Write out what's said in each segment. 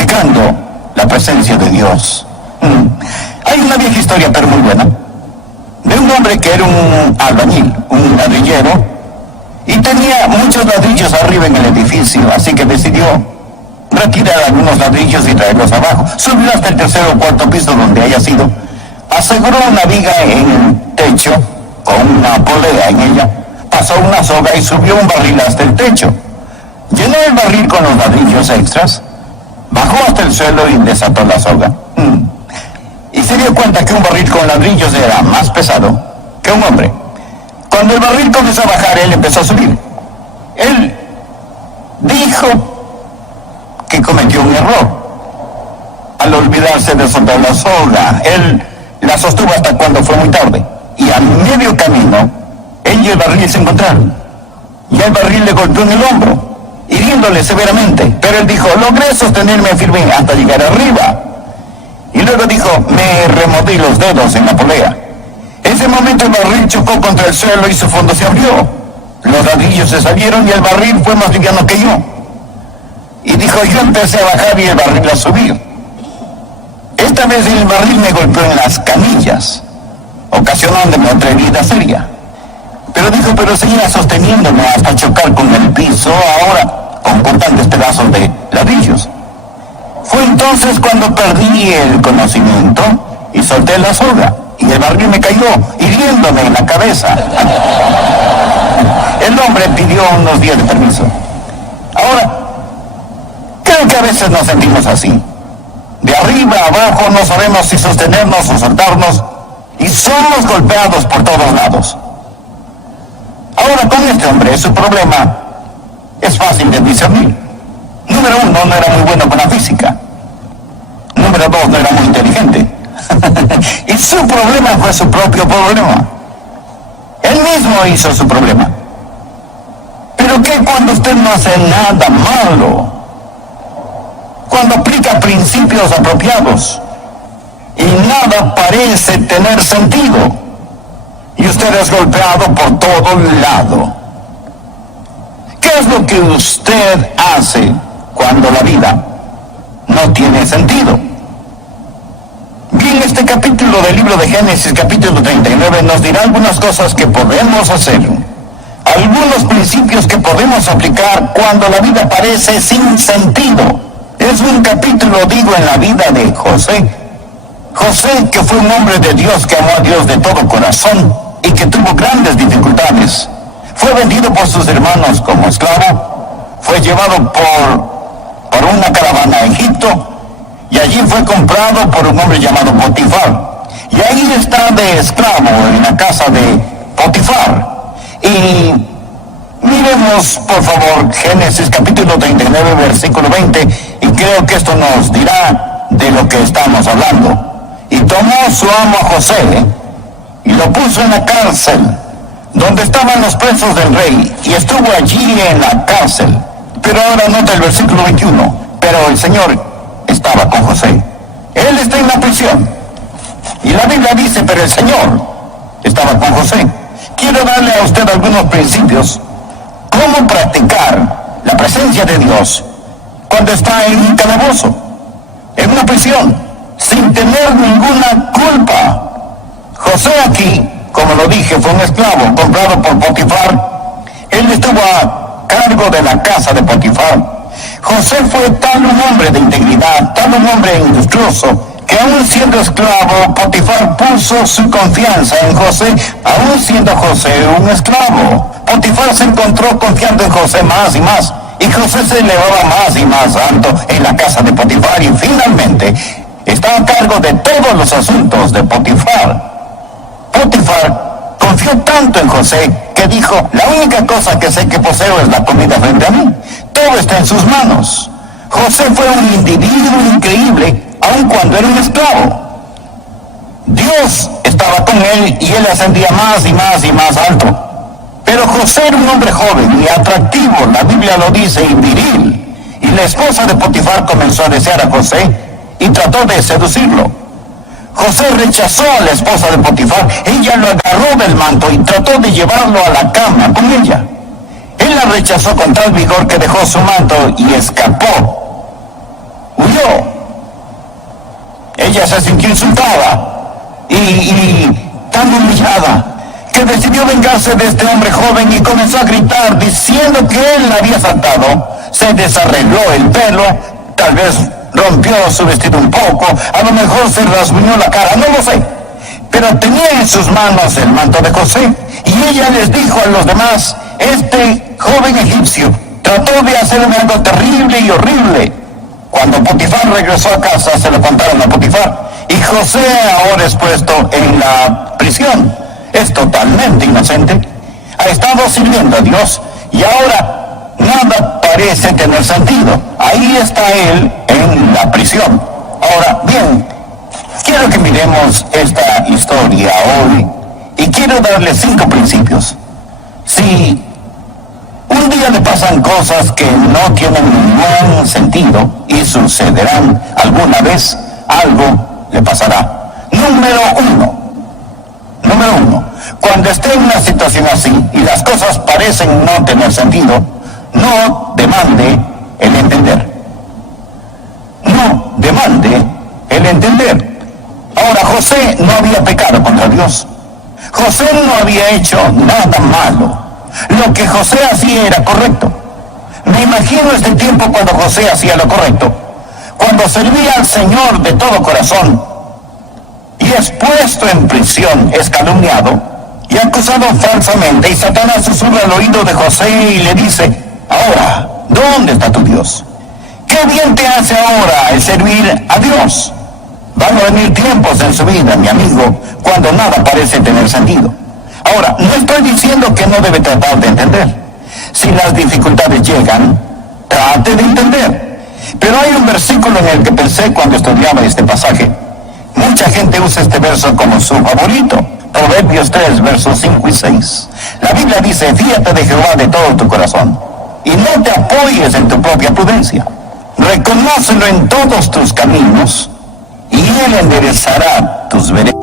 practicando la presencia de Dios. Hay una vieja historia, pero muy buena, de un hombre que era un albañil, un ladrillero, y tenía muchos ladrillos arriba en el edificio, así que decidió retirar algunos ladrillos y traerlos abajo. Subió hasta el tercer o cuarto piso donde haya sido, aseguró una viga en el techo con una polea en ella, pasó una soga y subió un barril hasta el techo. Llenó el barril con los ladrillos extras, bajó hasta el suelo y desató la soga. Y se dio cuenta que un barril con ladrillos era más pesado que un hombre. Cuando el barril comenzó a bajar, él empezó a subir. Él dijo que cometió un error al olvidarse de soltar la soga. Él la sostuvo hasta cuando fue muy tarde. Y a medio camino, él y el barril se encontraron. Y el barril le golpeó en el hombro, hiriéndole severamente. Pero él dijo, logré sostenerme firme hasta llegar arriba. Y luego dijo, me removí los dedos en la polea. Ese momento el barril chocó contra el suelo y su fondo se abrió. Los ladrillos se salieron y el barril fue más liviano que yo. Y dijo, yo empecé a bajar y el barril a subir. Esta vez el barril me golpeó en las canillas, ocasionándome otra herida seria. Pero dijo, pero seguía sosteniéndome hasta chocar con el piso, ahora con cortantes pedazos de ladrillos. Fue entonces cuando perdí el conocimiento y solté la soga, y el barril me cayó, hiriéndome en la cabeza. El hombre pidió unos días de permiso. Ahora, creo que a veces nos sentimos así. De arriba a abajo no sabemos si sostenernos o soltarnos, y somos golpeados por todos lados. Ahora, con este hombre, su problema es fácil de discernir. Número uno, no era muy bueno con la física. Número dos, no era muy inteligente. Y su problema fue su propio problema. Él mismo hizo su problema. Pero ¿qué cuando usted no hace nada malo? Cuando aplica principios apropiados y nada parece tener sentido, y usted es golpeado por todo lado. ¿Qué es lo que usted hace cuando la vida no tiene sentido? Bien, este capítulo del libro de Génesis, capítulo 39, nos dirá algunas cosas que podemos hacer, algunos principios que podemos aplicar cuando la vida parece sin sentido. Es un capítulo, digo, en la vida de José. José, que fue un hombre de Dios, que amó a Dios de todo corazón y que tuvo grandes dificultades. Fue vendido por sus hermanos como esclavo, fue llevado por una caravana a Egipto, y allí fue comprado por un hombre llamado Potifar. Y ahí está de esclavo en la casa de Potifar. Y miremos, por favor, Génesis capítulo 39, versículo 20, y creo que esto nos dirá de lo que estamos hablando. Y tomó su amo a José, y lo puso en la cárcel, donde estaban los presos del rey, y estuvo allí en la cárcel. Pero ahora nota el versículo 21, pero el Señor estaba con José. Él está en la prisión. Y la Biblia dice, pero el Señor estaba con José. Quiero darle a usted algunos principios. ¿Cómo practicar la presencia de Dios cuando está en un calabozo, en una prisión, sin tener ninguna culpa? José aquí, como lo dije, fue un esclavo comprado por Potifar. Él estuvo a cargo de la casa de Potifar. José fue tal un hombre de integridad, tal un hombre industrioso, que aún siendo esclavo, Potifar puso su confianza en José, aún siendo José un esclavo. Potifar se encontró confiando en José más y más, y José se elevaba más y más alto en la casa de Potifar, y finalmente estaba a cargo de todos los asuntos de Potifar. Potifar confió tanto en José que dijo, la única cosa que sé que poseo es la comida frente a mí. Todo está en sus manos. José fue un individuo increíble, aun cuando era un esclavo. Dios estaba con él y él ascendía más y más y más alto. Pero José era un hombre joven y atractivo, la Biblia lo dice, y viril. Y la esposa de Potifar comenzó a desear a José y trató de seducirlo. José rechazó a la esposa de Potifar. Ella lo agarró del manto y trató de llevarlo a la cama con ella. Él la rechazó con tal vigor que dejó su manto y escapó. Huyó. ella se sintió insultada y tan humillada que decidió vengarse de este hombre joven y comenzó a gritar diciendo que él la había asaltado. Se desarregló el pelo, tal vez rompió su vestido un poco, a lo mejor se rasguñó la cara, no lo sé. Pero tenía en sus manos el manto de José y ella les dijo a los demás: este joven egipcio trató de hacerme algo terrible y horrible. Cuando Potifar regresó a casa se lo contaron a Potifar y José ahora es puesto en la prisión. Es totalmente inocente. Ha estado sirviendo a Dios y ahora nada parece tener sentido. Ahí está él en la prisión. Ahora, bien, quiero que miremos esta historia hoy y quiero darle 5 principios. Si un día le pasan cosas que no tienen ningún sentido y sucederán alguna vez, algo le pasará. Número uno, cuando esté en una situación así y las cosas parecen no tener sentido, no demande el entender. No demande el entender. Ahora, José no había pecado contra Dios. José no había hecho nada malo. Lo que José hacía era correcto. Me imagino este tiempo cuando José hacía lo correcto, cuando servía al Señor de todo corazón y es puesto en prisión, es calumniado y acusado falsamente, y Satanás susurra al oído de José y le dice: ahora, ¿dónde está tu Dios? ¿Qué bien te hace ahora el servir a Dios? Van a venir tiempos en su vida, mi amigo, cuando nada parece tener sentido. Ahora, no estoy diciendo que no debe tratar de entender. Si las dificultades llegan, trate de entender. Pero hay un versículo en el que pensé cuando estudiaba este pasaje. Mucha gente usa este verso como su favorito. Proverbios 3, versos 5 y 6. La Biblia dice: fíate de Jehová de todo tu corazón y no te apoyes en tu propia prudencia. Reconócelo en todos tus caminos y Él enderezará tus veredas.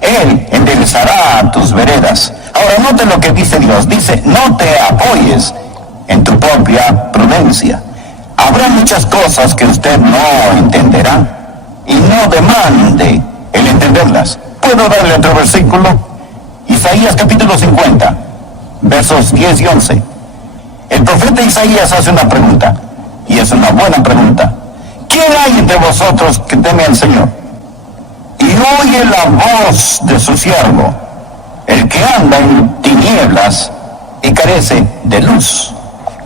Él enderezará tus veredas. Ahora note lo que dice Dios. Dice: no te apoyes en tu propia prudencia. Habrá muchas cosas que usted no entenderá y no demande el entenderlas. ¿Puedo darle otro versículo? Isaías capítulo 50, versos 10 y 11. El profeta Isaías hace una pregunta, y es una buena pregunta. ¿Quién hay entre vosotros que teme al Señor y oye la voz de su siervo, el que anda en tinieblas y carece de luz?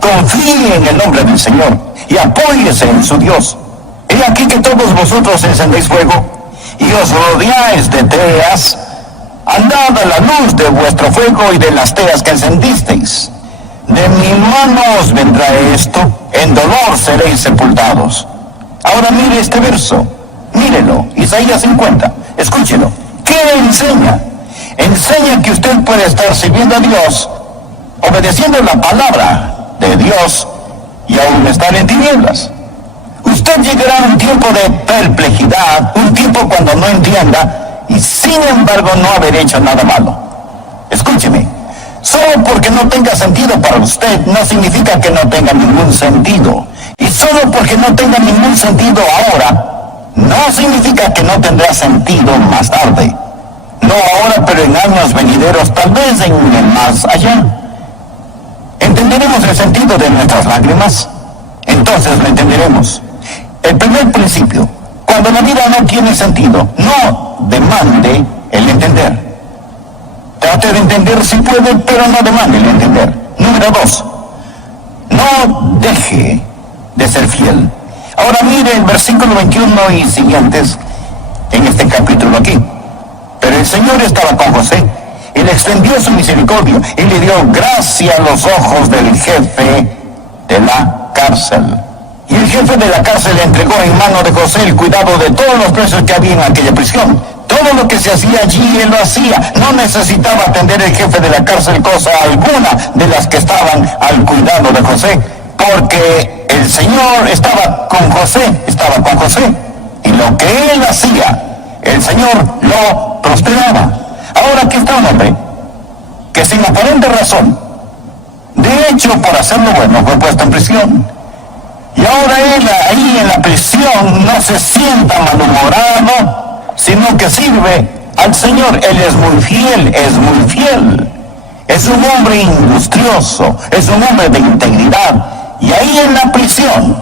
Confíe en el nombre del Señor y apóyese en su Dios. He aquí que todos vosotros encendéis fuego y os rodeáis de teas. Andad a la luz de vuestro fuego y de las teas que encendisteis. De mi mano os vendrá esto, en dolor seréis sepultados. Ahora mire este verso, mírelo, Isaías 50, escúchelo. ¿Qué enseña? Enseña que usted puede estar sirviendo a Dios, obedeciendo la palabra de Dios y aún estar en tinieblas. Usted llegará a un tiempo de perplejidad, un tiempo cuando no entienda y sin embargo no haber hecho nada malo. Escúcheme, solo porque no tenga sentido para usted no significa que no tenga ningún sentido. Y solo porque no tenga ningún sentido ahora, no significa que no tendrá sentido más tarde. No ahora, pero en años venideros, tal vez en el más allá. ¿Entenderemos el sentido de nuestras lágrimas? Entonces lo entenderemos. El primer principio: cuando Cuando la vida no tiene sentido, no demande el entender. Trate de entender si puede, pero no demande el entender. Número 2, no deje de ser fiel. Ahora mire el versículo 21 y siguientes en este capítulo aquí. Pero el Señor estaba con José y le extendió su misericordia y le dio gracia a los ojos del jefe de la cárcel. Y el jefe de la cárcel le entregó en mano de José el cuidado de todos los presos que había en aquella prisión. Todo lo que se hacía allí, él lo hacía. No necesitaba atender el jefe de la cárcel cosa alguna de las que estaban al cuidado de José, porque el Señor estaba con José. Y lo que él hacía, el Señor lo prosperaba. Ahora aquí está un hombre que sin aparente razón, de hecho por hacer lo bueno, fue puesto en prisión. Y ahora él ahí en la prisión no se sienta malhumorado, sino que sirve al Señor. Él es muy fiel, es un hombre industrioso, es un hombre de integridad. Y ahí en la prisión,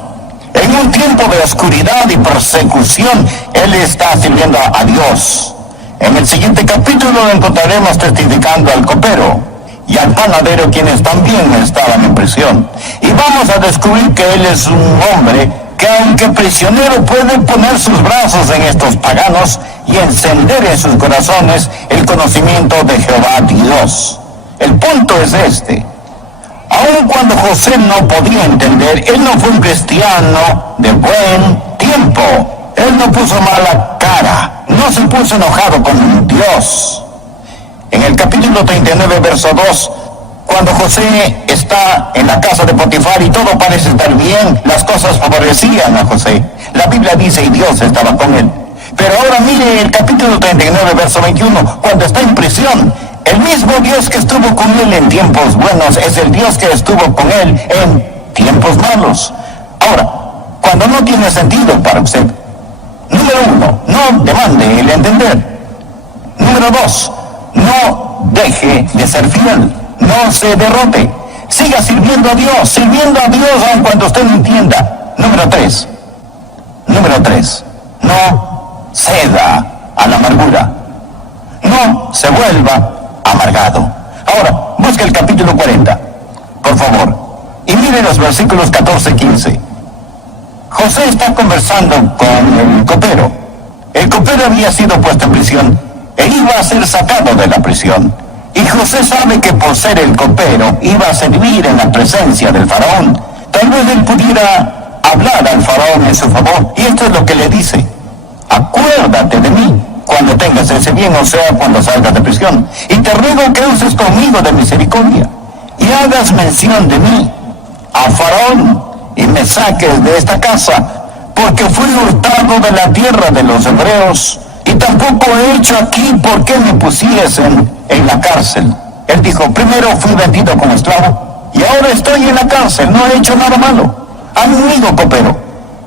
en un tiempo de oscuridad y persecución, él está sirviendo a Dios. En el siguiente capítulo lo encontraremos testificando al copero y al panadero, quienes también estaban en prisión. Y vamos a descubrir que él es un hombre que, aunque prisionero, puede poner sus brazos en estos paganos y encender en sus corazones el conocimiento de Jehová Dios. El punto es este: aun cuando José no podía entender, él no fue un cristiano de buen tiempo. Él no puso mala cara, no se puso enojado con Dios. En el capítulo 39, verso 2, cuando José está en la casa de Potifar y todo parece estar bien, las cosas favorecían a José. La Biblia dice, y Dios estaba con él. Pero ahora mire el capítulo 39, verso 21, cuando está en prisión. El mismo Dios que estuvo con él en tiempos buenos es el Dios que estuvo con él en tiempos malos. Ahora, cuando no tiene sentido para usted, número 1, no demande el entender. Número 2, no deje de ser fiel, no se derrote, siga sirviendo a Dios aun cuando usted no entienda. Número 3, no ceda a la amargura, no se vuelva amargado. Ahora, busque el capítulo 40, por favor, y mire los versículos 14 y 15. José está conversando con el copero. El copero había sido puesto en prisión e iba a ser sacado de la prisión. Y José sabe que por ser el copero iba a servir en la presencia del faraón. Tal vez él pudiera hablar al faraón en su favor. Y esto es lo que le dice: acuérdate de mí cuando tengas ese bien, o sea, cuando salgas de prisión. Y te ruego que uses conmigo de misericordia y hagas mención de mí a faraón y me saques de esta casa, porque fui hurtado de la tierra de los hebreos, y tampoco he hecho aquí porque me pusiesen en la cárcel. Él dijo, primero fui vendido como esclavo, y ahora estoy en la cárcel, no he hecho nada malo. Amigo copero,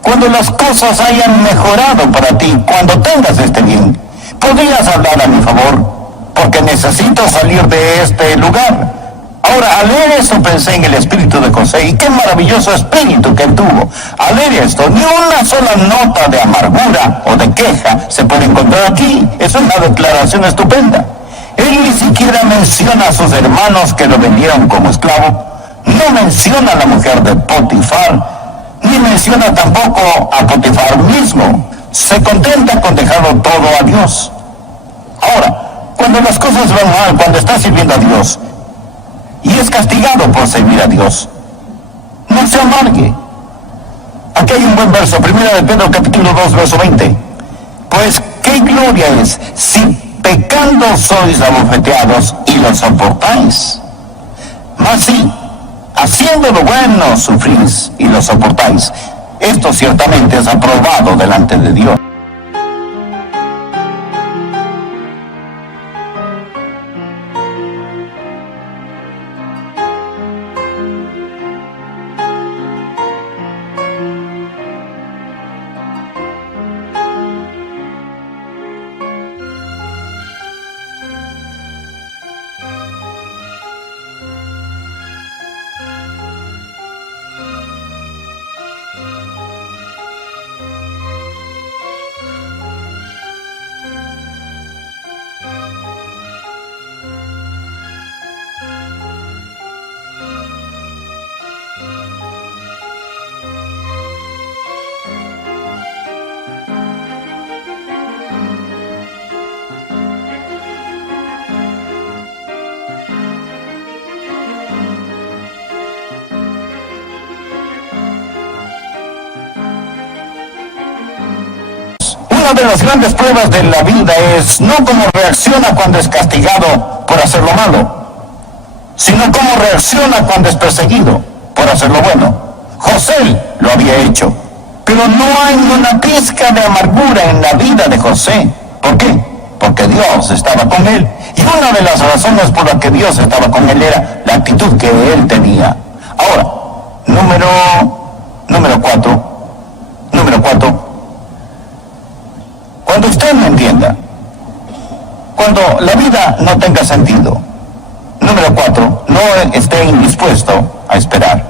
cuando las cosas hayan mejorado para ti, cuando tengas este bien, podrías hablar a mi favor, porque necesito salir de este lugar. Ahora, al leer esto pensé en el espíritu de José, y qué maravilloso espíritu que él tuvo. Al leer esto, ni una sola nota de amargura o de queja se puede encontrar aquí. Es una declaración estupenda. Él ni siquiera menciona a sus hermanos que lo vendieron como esclavo, no menciona a la mujer de Potifar, ni menciona tampoco a Potifar mismo. Se contenta con dejarlo todo a Dios. Ahora, cuando las cosas van mal, cuando está sirviendo a Dios, y es castigado por servir a Dios, no se amargue. Aquí hay un buen verso, 1 de Pedro capítulo 2, verso 20. Pues qué gloria es si pecando sois abofeteados y lo soportáis. Mas si haciendo lo bueno sufrís y lo soportáis, esto ciertamente es aprobado delante de Dios. de las grandes pruebas de la vida es no cómo reacciona cuando es castigado por hacer lo malo, sino cómo reacciona cuando es perseguido por hacer lo bueno. José lo había hecho, pero no hay una pizca de amargura en la vida de José. ¿Por qué? Porque Dios estaba con él. Y una de las razones por las que Dios estaba con él era la actitud que él tenía. Ahora, número 4. Cuando usted no entienda, cuando la vida no tenga sentido. Número 4, no esté indispuesto a esperar.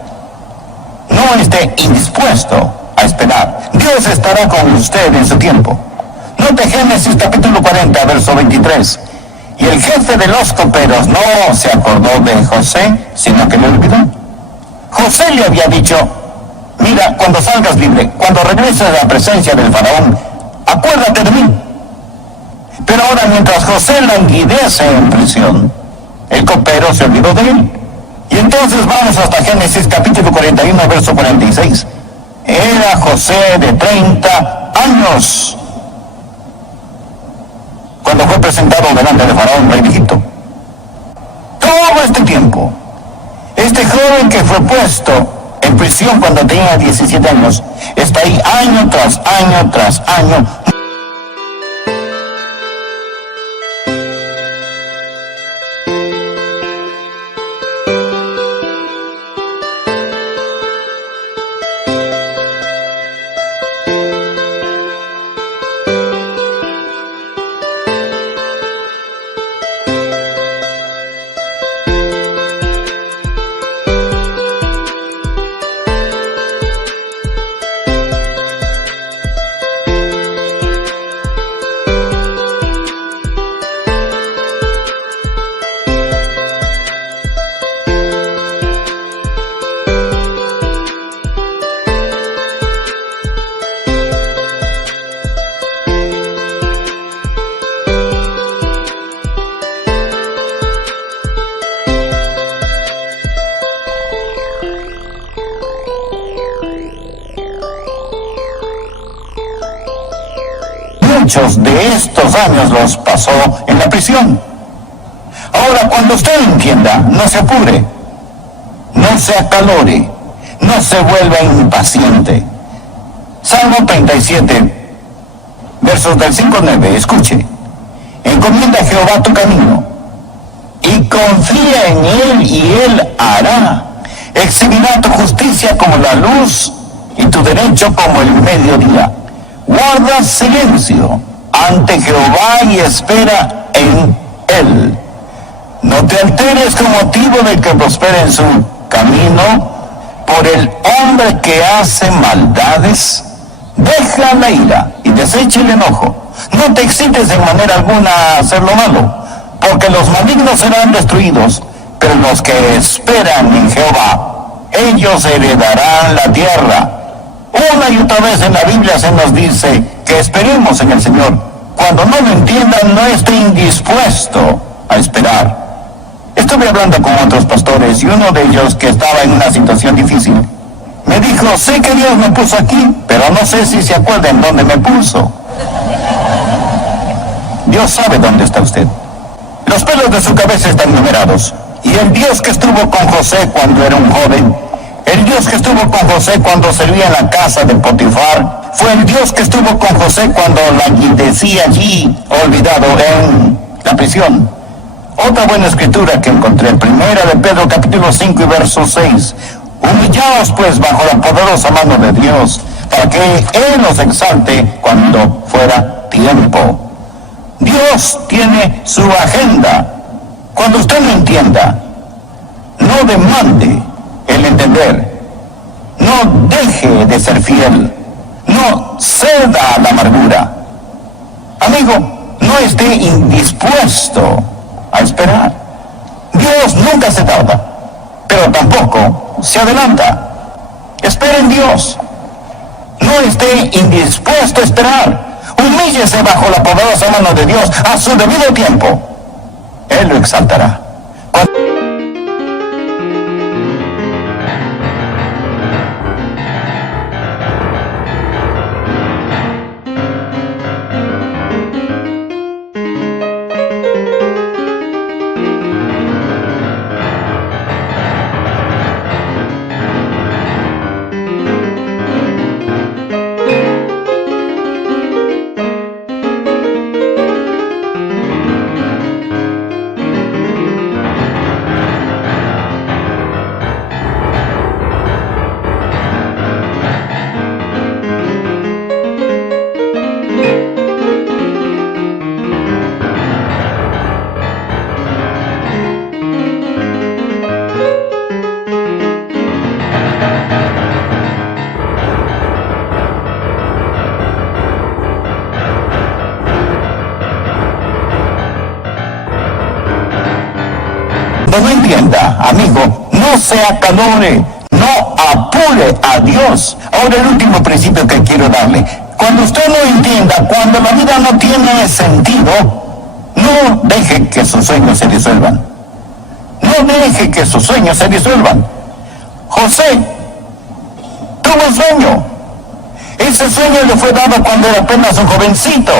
No esté indispuesto a esperar. Dios estará con usted en su tiempo. Note Génesis capítulo 40, verso 23. Y el jefe de los coperos no se acordó de José, sino que le olvidó. José le había dicho, mira, cuando salgas libre, cuando regreses a la presencia del faraón, acuérdate de mí. Pero ahora, mientras José languidece en prisión, el copero se olvidó de él. Y entonces vamos hasta Génesis capítulo 41, verso 46. Era José de 30 años cuando fue presentado delante de Faraón, rey de Egipto. Todo este tiempo, este joven que fue puesto en prisión cuando tenía 17 años, está ahí año tras año tras año. Muchos de estos años los pasó en la prisión. Ahora, cuando usted entienda, no se apure, no se acalore, no se vuelva impaciente. Salmo 37, versos del 5 al 9, escuche. Encomienda a Jehová tu camino, y confía en él, y él hará. Exhibirá tu justicia como la luz, y tu derecho como el mediodía. Guarda silencio ante Jehová y espera en él. No te alteres con motivo del que prospera en su camino, por el hombre que hace maldades. Deja la ira y desecha el enojo. No te excites en manera alguna a hacer lo malo, porque los malignos serán destruidos, pero los que esperan en Jehová, ellos heredarán la tierra. Una y otra vez en la Biblia se nos dice que esperemos en el Señor. Cuando no lo entiendan, no esté indispuesto a esperar. Estuve hablando con otros pastores y uno de ellos, que estaba en una situación difícil, me dijo, sé que Dios me puso aquí, pero no sé si se acuerda en dónde me puso. Dios sabe dónde está usted. Los pelos de su cabeza están numerados. Y el Dios que estuvo con José cuando era un joven, el Dios que estuvo con José cuando servía en la casa de Potifar, fue el Dios que estuvo con José cuando languidecía allí, olvidado en la prisión. Otra buena escritura que encontré, primera de Pedro capítulo 5 y verso 6. Humillaos pues bajo la poderosa mano de Dios, para que Él nos exalte cuando fuera tiempo. Dios tiene su agenda. Cuando usted no entienda, no demande el entender. No deje de ser fiel. No ceda a la amargura. Amigo, no esté indispuesto a esperar. Dios nunca se tarda, pero tampoco se adelanta. Espere en Dios. No esté indispuesto a esperar. Humíllese bajo la poderosa mano de Dios a su debido tiempo. Él lo exaltará. Cuando no entienda, amigo, no se acalore, no apure a Dios. Ahora el último principio que quiero darle. Cuando usted no entienda, cuando la vida no tiene sentido, no deje que sus sueños se disuelvan. No deje que sus sueños se disuelvan. José tuvo un sueño. Ese sueño le fue dado cuando era apenas un jovencito.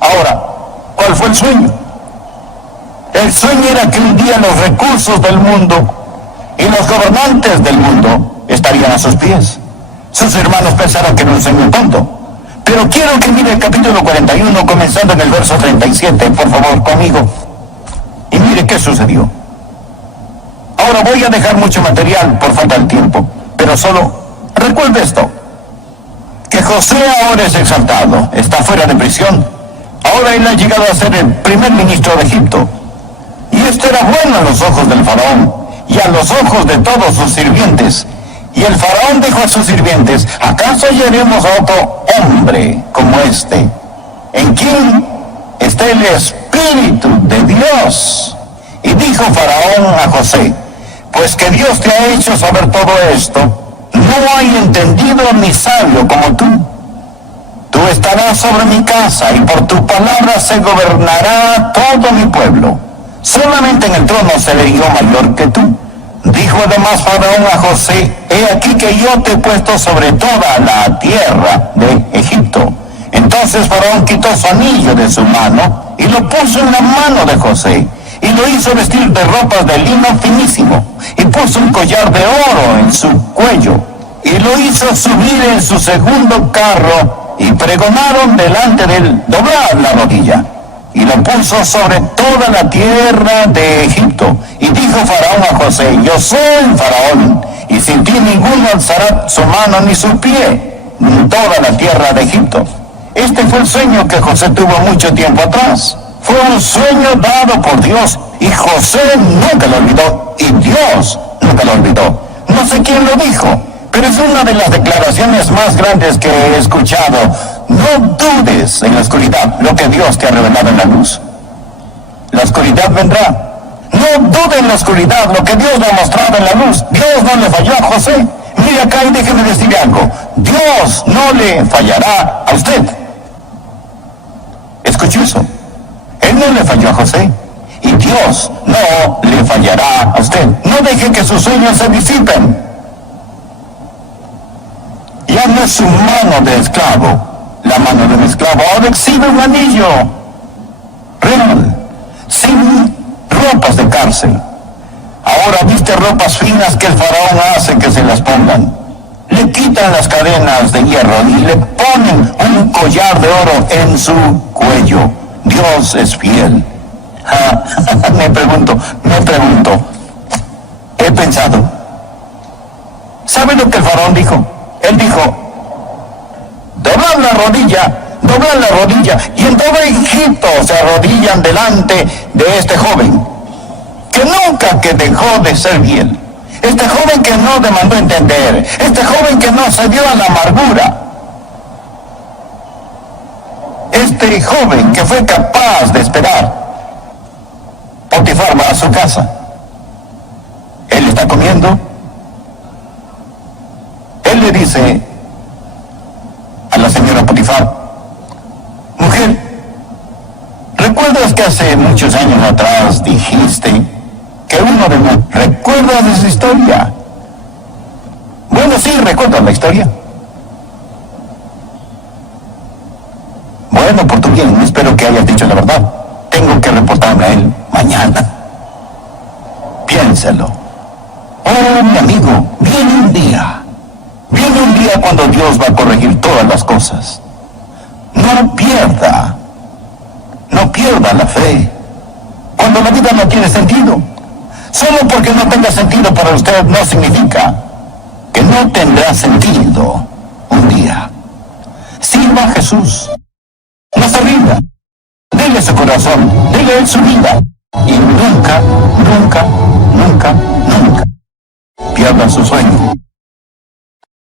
Ahora, ¿cuál fue el sueño? El sueño era que un día los recursos del mundo y los gobernantes del mundo estarían a sus pies. Sus hermanos pensaron que era un sueño tonto. Pero quiero que mire el capítulo 41, comenzando en el verso 37, por favor, conmigo. Y mire qué sucedió. Ahora voy a dejar mucho material por falta de tiempo, pero solo recuerde esto, que José ahora es exaltado, está fuera de prisión. Ahora él ha llegado a ser el primer ministro de Egipto. Y esto era bueno a los ojos del faraón y a los ojos de todos sus sirvientes. Y el faraón dijo a sus sirvientes: ¿acaso hallaremos a otro hombre como este, en quien esté el Espíritu de Dios? Y dijo Faraón a José: pues que Dios te ha hecho saber todo esto, no hay entendido ni sabio como tú. Tú estarás sobre mi casa, y por tu palabra se gobernará todo mi pueblo. Solamente en el trono seré yo mayor que tú. Dijo además Faraón a José: he aquí que yo te he puesto sobre toda la tierra de Egipto. Entonces Faraón quitó su anillo de su mano y lo puso en la mano de José, y lo hizo vestir de ropas de lino finísimo, y puso un collar de oro en su cuello, y lo hizo subir en su segundo carro, y pregonaron delante de él doblar la rodilla, y lo puso sobre toda la tierra de Egipto. Y dijo Faraón a José: yo soy Faraón, y sin ti ninguno alzará su mano ni su pie en toda la tierra de Egipto. Este fue el sueño que José tuvo mucho tiempo atrás. Fue un sueño dado por Dios, y José nunca lo olvidó, y Dios nunca lo olvidó. No sé quién lo dijo, pero es una de las declaraciones más grandes que he escuchado. No dudes en la oscuridad lo que Dios te ha revelado en la luz. La oscuridad vendrá. No dude en la oscuridad lo que Dios le ha mostrado en la luz. Dios no le falló a José. Mire acá y déjeme decirle algo. Dios no le fallará a usted. Escuche eso. Él no le falló a José, y Dios no le fallará a usted. No deje que sus sueños se disipen. Ya no es su mano de esclavo, la mano de un esclavo. Ahora exhibe un anillo real, sin ropas de cárcel. Ahora viste ropas finas que el faraón hace que se las pongan. Le quitan las cadenas de hierro y le ponen un collar de oro en su cuello. Dios es fiel. Me pregunto, he pensado. ¿Sabe lo que el faraón dijo? Él dijo: doblar la rodilla, y en todo Egipto se arrodillan delante de este joven, que nunca que dejó de ser fiel, este joven que no demandó entender, este joven que no cedió a la amargura, este joven que fue capaz de esperar. Potifar va a su casa. Él está comiendo. Él le dice a la señora Potifar: mujer, ¿recuerdas que hace muchos años atrás dijiste que uno de los... ¿Recuerdas esa historia? Bueno, sí, recuerdo la historia. Bueno, por tu bien, espero que hayas dicho la verdad. Tengo que reportarme a él mañana. Piénselo. Oh, mi amigo, viene un día cuando Dios va a corregir todas las cosas. No pierda la fe. Cuando la vida no tiene sentido, solo porque no tenga sentido para usted no significa que no tendrá sentido un día. Sirva a Jesús. No se rinda. Dele su corazón, dele él su vida. Y nunca pierda su sueño.